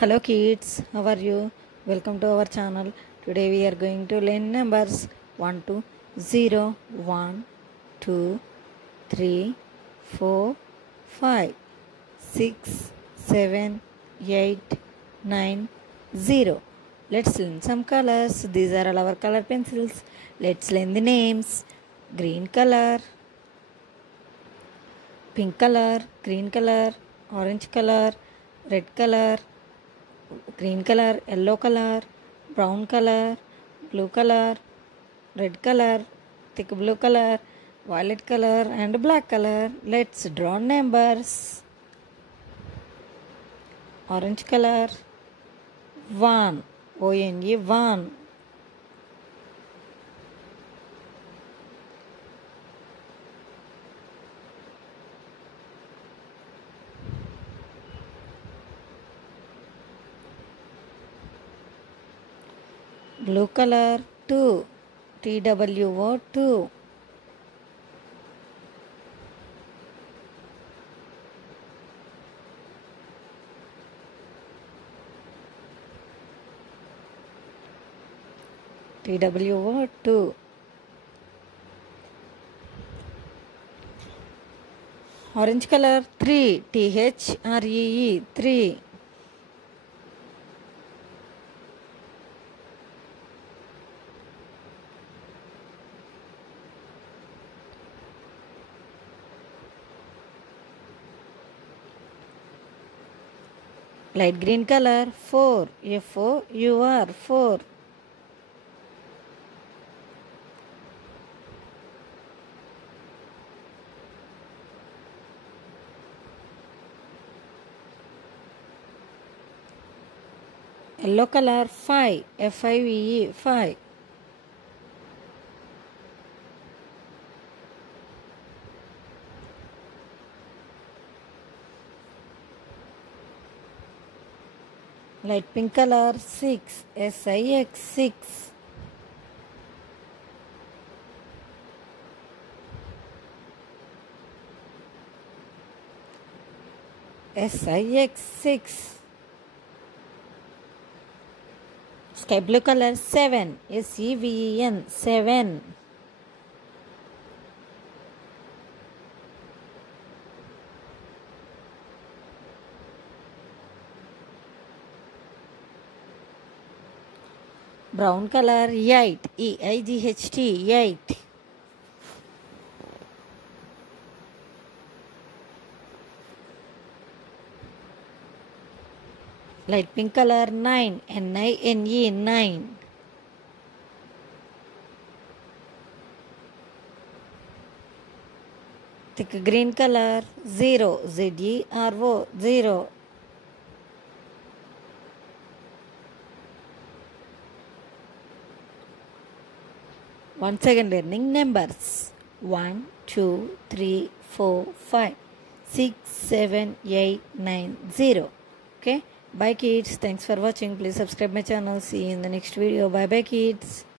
Hello kids, how are you? Welcome to our channel. Today we are going to learn numbers 1 to 0, 1, 2, 3, 4, 5, 6, 7, 8, 9, 0. Let's learn some colors. These are all our color pencils. Let's learn the names. Green color, pink color, green color, orange color, red color, green color, yellow color, brown color, blue color, red color, thick blue color, violet color and black color. Let's draw numbers. Orange color, 1, O-N-E, 1. Blue color, 2, TWO, 2. TWO, 2. Orange color, 3, THREE, 3. Light green color, 4, FOUR, 4. Yellow color, 5, FIVE, 5. Light pink color, 6, SIX, 6. SIX, 6. Sky blue color, 7, SEVEN, 7. Brown color, 8, EIGHT, 8. Light pink color, 9, NINE, 9. Thick green color, 0, ZERO, 0. Once again learning numbers. 1, 2, 3, 4, 5, 6, 7, 8, 9, 0. Okay. Bye kids. Thanks for watching. Please subscribe my channel. See you in the next video. Bye bye kids.